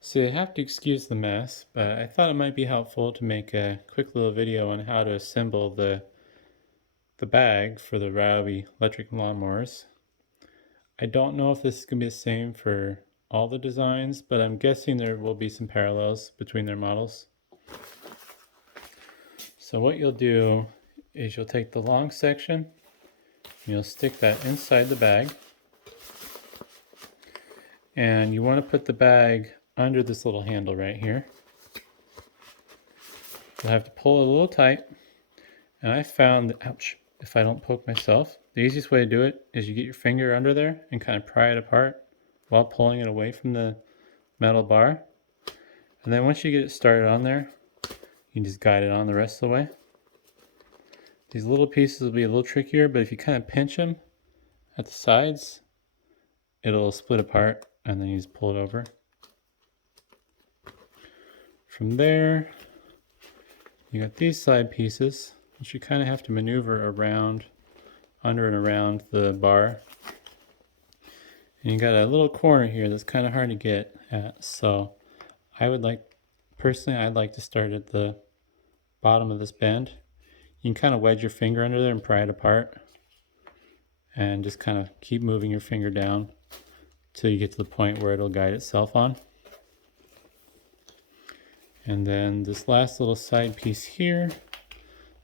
So you have to excuse the mess, but I thought it might be helpful to make a quick little video on how to assemble the bag for the Ryobi electric lawnmowers. I don't know if this is going to be the same for all the designs, but I'm guessing there will be some parallels between their models. So what you'll do is you'll take the long section, and you'll stick that inside the bag, and you want to put the bag under this little handle right here. You'll have to pull it a little tight, and I found that, ouch, if I don't poke myself, the easiest way to do it is you get your finger under there and kind of pry it apart while pulling it away from the metal bar. And then once you get it started on there, you can just guide it on the rest of the way. These little pieces will be a little trickier, but if you kind of pinch them at the sides, it'll split apart, and then you just pull it over. From there, you got these side pieces, which you kind of have to maneuver around, under and around the bar. And you got a little corner here that's kind of hard to get at, so personally, I'd like to start at the bottom of this bend. You can kind of wedge your finger under there and pry it apart, and just kind of keep moving your finger down till you get to the point where it'll guide itself on. And then this last little side piece here,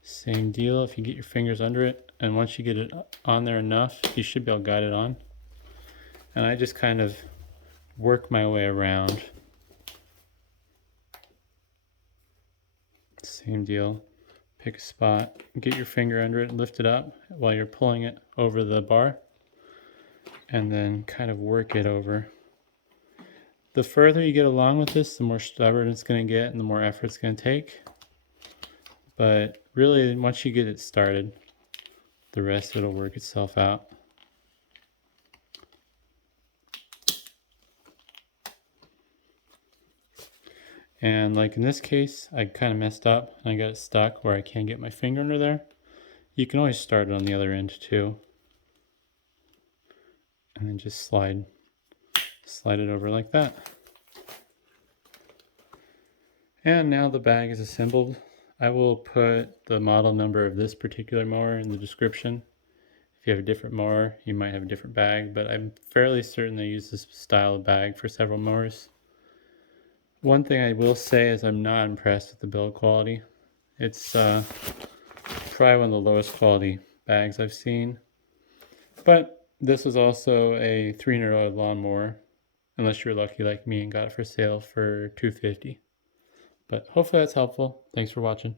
same deal. If you get your fingers under it, and once you get it on there enough, you should be able to guide it on. And I just kind of work my way around. Same deal. Pick a spot, get your finger under it, lift it up while you're pulling it over the bar, and then kind of work it over. The further you get along with this, the more stubborn it's going to get and the more effort it's going to take. But really, once you get it started, the rest of it will work itself out. And like in this case, I kind of messed up and I got it stuck where I can't get my finger under there. You can always start it on the other end too. And then just slide it over like that. And now the bag is assembled. I will put the model number of this particular mower in the description. If you have a different mower, you might have a different bag, but I'm fairly certain they use this style of bag for several mowers. One thing I will say is I'm not impressed with the build quality. It's probably one of the lowest quality bags I've seen. But this was also a $300 lawnmower, unless you're lucky like me and got it for sale for $250. But hopefully that's helpful. Thanks for watching.